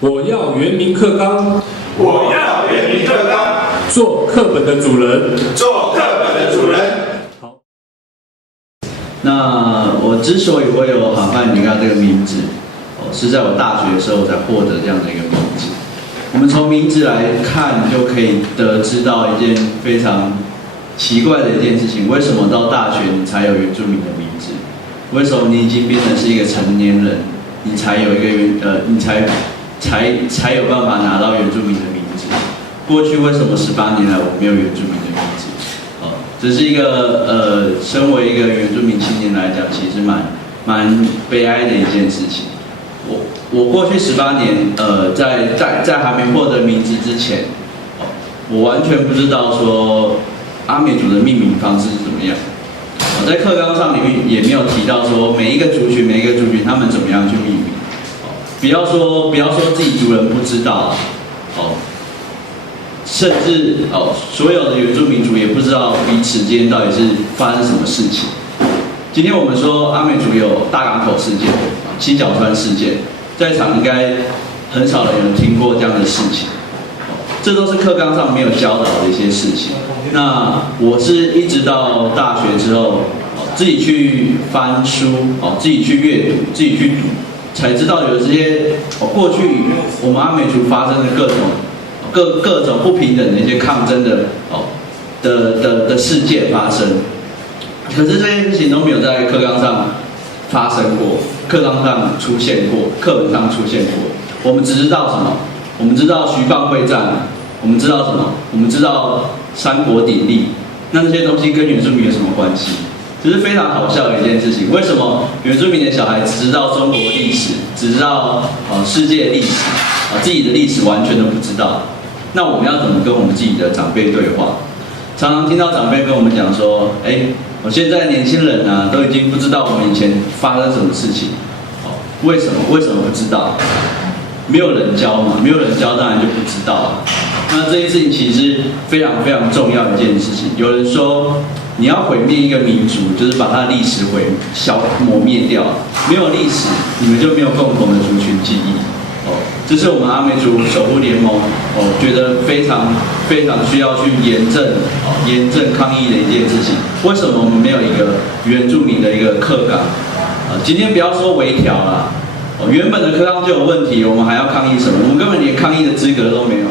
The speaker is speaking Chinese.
我要原民课纲，我要原民课纲，做课本的主人，做课本的主人。好，那我之所以会有哈曼尼嘎这个名字，是在我大学的时候才获得这样的一个名字。我们从名字来看，就可以得知到一件非常奇怪的一件事情：为什么到大学你才有原住民的名字？为什么你已经变成是一个成年人，你才有一个你才有办法拿到原住民的名字？过去为什么18年来我没有原住民的名字？这是一个身为一个原住民青年来讲，其实蛮悲哀的一件事情。我过去18年，在还没获得名字之前，我完全不知道说阿美族的命名方式是怎么样。在课纲上里面也没有提到说每一个族群他们怎么样去命名。不要说自己族人不知道，甚至所有的原住民族也不知道彼此间到底是发生什么事情。今天我们说阿美族有大港口事件、七角川事件，在场应该很少人有听过这样的事情。这都是课纲上没有教导的一些事情。那我是一直到大学之后，自己去翻书，自己去阅读，自己去读，才知道有这些过去我们阿美族发生的各种不平等的一些抗争的事件发生。可是这些事情都没有在课纲上发生过，课纲上出现过，课本上出现过。我们只知道什么？我们知道徐蚌会战，我们知道什么？我们知道三国鼎立。那这些东西跟原住民有什么关系？这是非常好笑的一件事情。为什么原住民的小孩只知道中国历史，只知道世界历史，自己的历史完全都不知道？那我们要怎么跟我们自己的长辈对话？常常听到长辈跟我们讲说：“我现在年轻人啊，都已经不知道我们以前发生什么事情。为什么不知道？没有人教嘛，没有人教，当然就不知道了。那这件事情其实非常非常重要的一件事情。有人说，你要毁灭一个民族，就是把它的历史磨灭掉。没有历史，你们就没有共同的族群记忆。这是我们阿美族守护联盟觉得非常非常需要去严正抗议的一件事情。为什么我们没有一个原住民的一个课纲？今天不要说微调啦，原本的课纲就有问题，我们还要抗议什么？我们根本连抗议的资格都没有。